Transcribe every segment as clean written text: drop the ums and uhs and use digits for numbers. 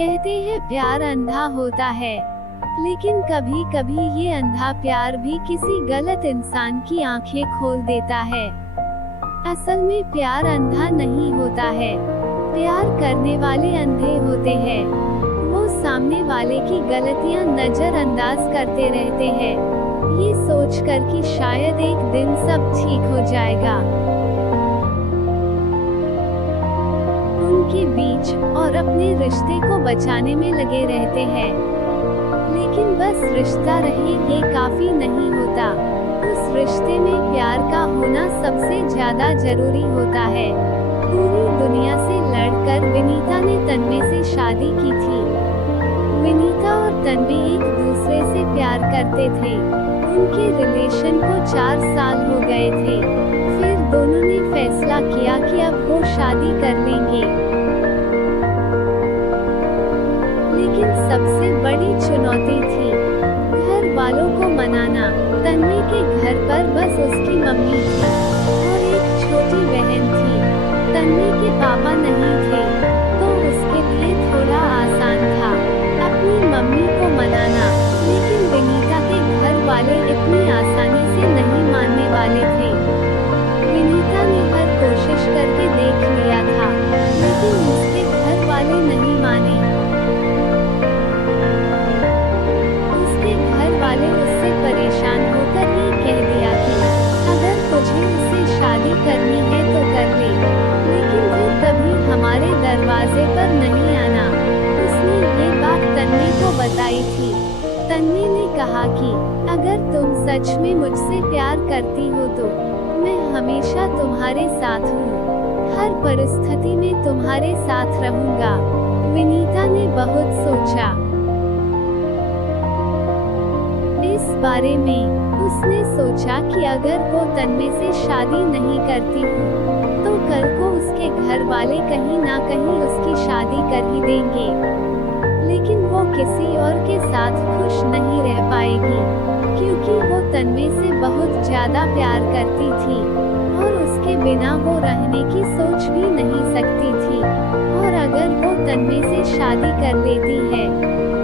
कहते हैं प्यार अंधा होता है, लेकिन कभी कभी ये अंधा प्यार भी किसी गलत इंसान की आंखें खोल देता है। असल में प्यार अंधा नहीं होता है, प्यार करने वाले अंधे होते हैं। वो सामने वाले की गलतियां नजरअंदाज करते रहते हैं, ये सोचकर कि शायद एक दिन सब ठीक हो जाएगा। उनके बीच और अपने रिश्ते को बचाने में लगे रहते हैं, लेकिन बस रिश्ता रहे ये काफी नहीं होता। उस रिश्ते में प्यार का होना सबसे ज्यादा जरूरी होता है। पूरी दुनिया से लड़कर विनीता ने तन्मय से शादी की थी। विनीता और तन्मय एक दूसरे से प्यार करते थे। उनके रिलेशन को 4 साल हो गए थे। फिर दोनों ने फैसला किया कि अब वो शादी कर लेंगे। लेकिन सबसे बड़ी चुनौती थी घर वालों को मनाना। तन्मय के घर पर बस उसकी मम्मी थी और एक छोटी बहन थी। तन्मय के पापा नहीं थे, तो उसके लिए थोड़ा आसान था अपनी मम्मी को मनाना। लेकिन विनीता के घर वाले इतनी आसानी से नहीं मानने वाले थे। विनीता ने हर कोशिश करके देख लिया था, लेकिन उसके घर वाले नहीं माने। उसके घर वाले उससे परेशान होकर ये कह दिया कि अगर तुझे उससे शादी करनी है तो कर ले, लेकिन फिर कभी हमारे दरवाजे पर नहीं आना। उसने ये बात तन्मय को बताई थी। तन्मय ने कहा कि अगर तुम सच में मुझसे प्यार करती हो तो मैं हमेशा तुम्हारे साथ हूँ, हर परिस्थिति में तुम्हारे साथ रहूंगा। विनीता ने बहुत सोचा इस बारे में। उसने सोचा कि अगर वो तन्मय से शादी नहीं करती तो कल को उसके घर वाले कहीं ना कहीं उसकी शादी कर ही देंगे। लेकिन वो किसी और के साथ खुश नहीं रह पाएगी, क्योंकि वो तन्मय से बहुत ज्यादा प्यार करती थी और उसके बिना वो रहने की सोच भी नहीं सकती थी। और अगर वो तन्मय से शादी कर लेती है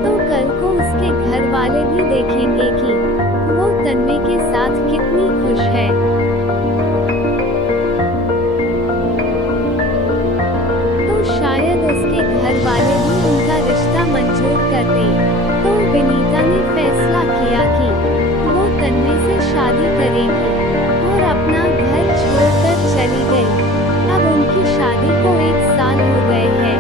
तो कल को उसके घर वाले भी देखेंगे कि वो तन्मय के साथ कितनी खुश है। तो शायद उसके घर वाले भी उनका रिश्ता मंजूर कर दें। तो विनीता ने फैसला किया कि वो तन्मय से शादी करेगी और अपना घर छोड़कर चली गई। अब उनकी शादी को 1 साल हो गए हैं।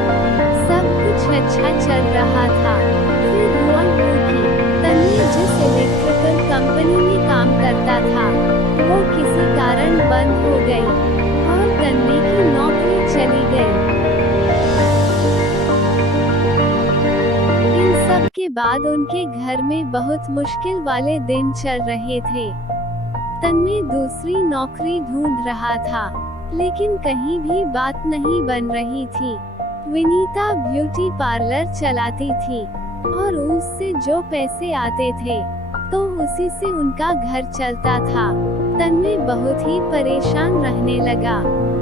सब कुछ अच्छा चल रहा था। फिर हुआ यूं कि तन्मय जिस इलेक्ट्रिकल कंपनी में काम करता था वो किसी कारण बंद हो गई और तन्मय की नौकरी चली गई। इन सब के बाद उनके घर में बहुत मुश्किल वाले दिन चल रहे थे। तन्मय दूसरी नौकरी ढूंढ रहा था, लेकिन कहीं भी बात नहीं बन रही थी। विनीता ब्यूटी पार्लर चलाती थी और उससे जो पैसे आते थे तो उसी से उनका घर चलता था। तन्मय बहुत ही परेशान रहने लगा।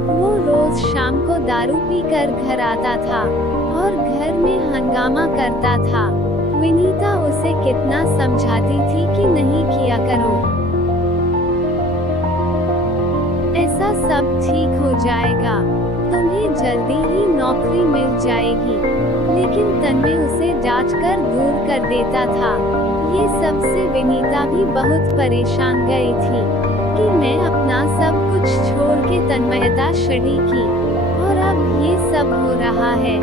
वो रोज शाम को दारू पीकर घर आता था और घर में हंगामा करता था। विनीता उसे कितना समझाती थी कि नहीं किया करो, ऐसा सब ठीक हो जाएगा, तुम्हें जल्दी ही नौकरी मिल जाएगी। लेकिन तन्मय उसे डांटकर दूर कर देता था। ये सब से विनीता भी बहुत परेशान गई थी कि मैं अपना सब कुछ छोड़ के तन्मयता शुरू की और अब ये सब हो रहा है।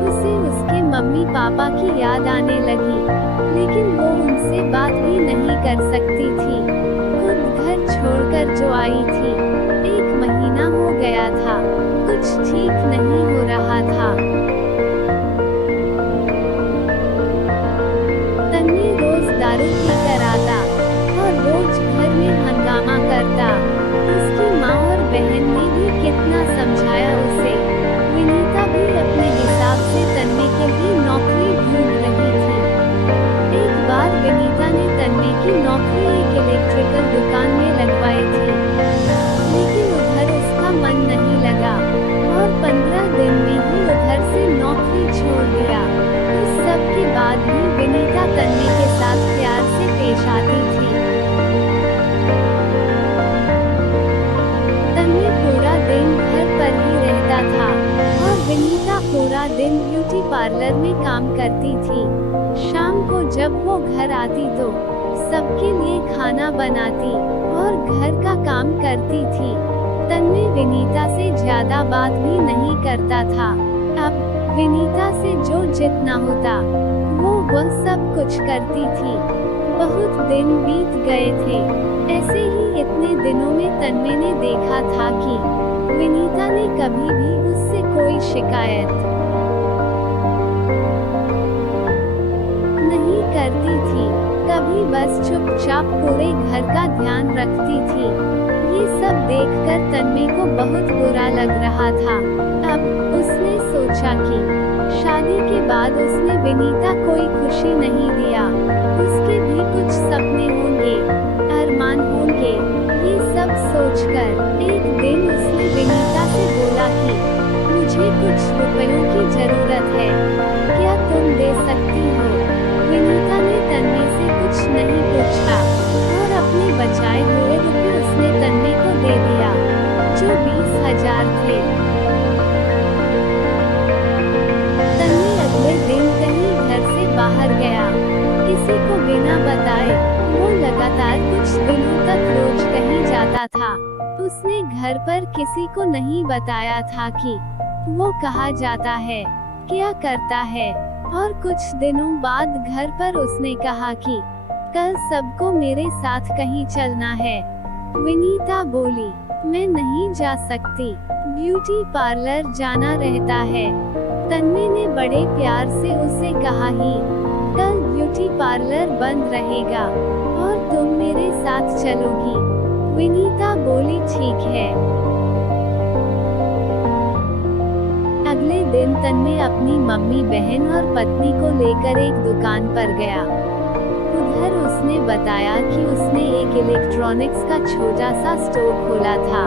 उसे उसके मम्मी पापा की याद आने लगी, लेकिन वो उनसे बात भी नहीं कर सकती थी। खुद घर छोड़कर जो आई थी, 1 महीना हो गया था, कुछ ठीक नहीं हो रहा था। तन्मय रोज दारू पीकर आता और रोज घर में हंगामा करता। उसकी माँ और बहन ने भी कितना समझाया उसे। विनीता भी अपने हिसाब से तन्मय के लिए नौकरी ढूंढ रही थी। एक बार विनीता ने तन्मय की नौकरी एक इलेक्ट्रिकल दुकान में लगवाई थी, लेकिन उधर उसका मन नहीं लगा और 15 दिन में ही उधर से नौकरी छोड़ दिया। पार्लर में काम करती थी। शाम को जब वो घर आती तो सबके लिए खाना बनाती और घर का काम करती थी। तन्मय विनीता से ज्यादा बात भी नहीं करता था। अब विनीता से जो जितना होता वो वह सब कुछ करती थी। बहुत दिन बीत गए थे। ऐसे ही इतने दिनों में तन्मय ने देखा था कि विनीता ने कभी भी उससे कोई शिकायत नहीं करती थी। कभी बस चुपचाप पूरे घर का ध्यान रखती थी। ये सब देखकर तन्मय को बहुत बुरा लग रहा था। अब उसने सोचा कि शादी के बाद उसने विनीता कोई खुशी नहीं दिया। उसके भी कुछ सपने होंगे, अरमान होंगे। ये सब सोचकर एक दिन उसने विनीता से बोला कि मुझे कुछ रुपयों की जरूरत है, क्या तुम दे सकती हो? विनीता ने तन्मय से कुछ नहीं पूछा और अपने बचाए हुए रुपए उसने तन्मय को दे दिया, जो 20,000 थे। तन्मय अगले दिन कहीं घर से बाहर गया, किसी को बिना बताए। वो लगातार कुछ दिनों तक रोज कहीं जाता था। उसने घर पर किसी को नहीं बताया था कि वो कहाँ जाता है, क्या करता है। और कुछ दिनों बाद घर पर उसने कहा कि कल सबको मेरे साथ कहीं चलना है। विनीता बोली, मैं नहीं जा सकती, ब्यूटी पार्लर जाना रहता है। तन्मय ने बड़े प्यार से उसे कहा ही, कल ब्यूटी पार्लर बंद रहेगा और तुम मेरे साथ चलोगी। विनीता बोली, ठीक है। अगले दिन तन्मय अपनी मम्मी, बहन और पत्नी को लेकर एक दुकान पर गया। उधर उसने बताया कि उसने एक इलेक्ट्रॉनिक्स का छोटा सा स्टोर खोला था,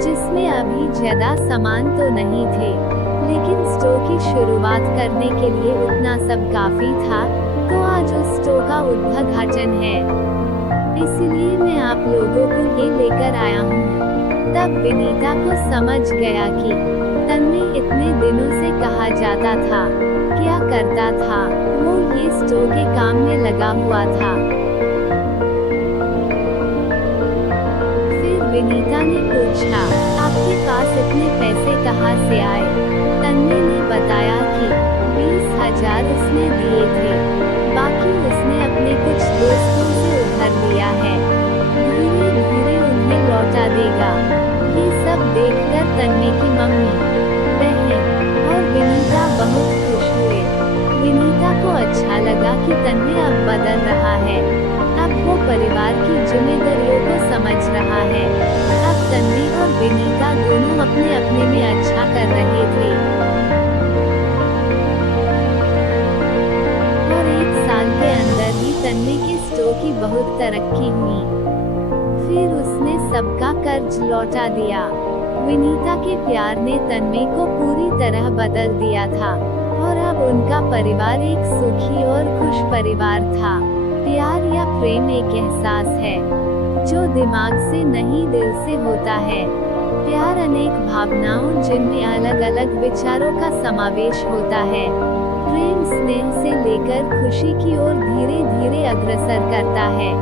जिसमें अभी ज्यादा सामान तो नहीं थे, लेकिन स्टोर की शुरुआत करने के लिए उतना सब काफी था। तो आज उस स्टोर का उद्घाटन है, इसलिए मैं आप लोगों को ये लेकर आया हूँ। तब विनीता को समझ गया कि तन्मय इतने दिनों से कहा जाता था, क्या करता था। वो ये स्टोर के काम में लगा हुआ था। फिर विनीता ने पूछा, आपके पास इतने पैसे कहाँ से आए? तन्मय ने बताया कि 20,000 उसने दिए थे, बाकी उसने अपने कुछ दोस्तों से उधार लिया है, धीरे धीरे उन्हें लौटा देगा। ये सब देखकर तन्मय की मम्मी, बहन और विनीता बहुत खुश हुए। विनीता को अच्छा लगा कि तन्मय अब बदल रहा है। अब वो परिवार की जिम्मेदारियों को समझ रहा है। अब तन्मय और विनीता दोनों अपने अपने में अच्छा कर रहे थे। और 1 साल के अंदर ही तन्मय के स्टोर की बहुत तरक्की हुई। फिर उसने सबका कर्ज लौटा दिया। विनीता के प्यार ने तन्मय को पूरी तरह बदल दिया था और अब उनका परिवार एक सुखी और खुश परिवार था। प्यार या प्रेम एक एहसास है जो दिमाग से नहीं, दिल से होता है। प्यार अनेक भावनाओं जिनमें अलग अलग विचारों का समावेश होता है। प्रेम स्नेह से लेकर खुशी की ओर धीरे धीरे अग्रसर करता है।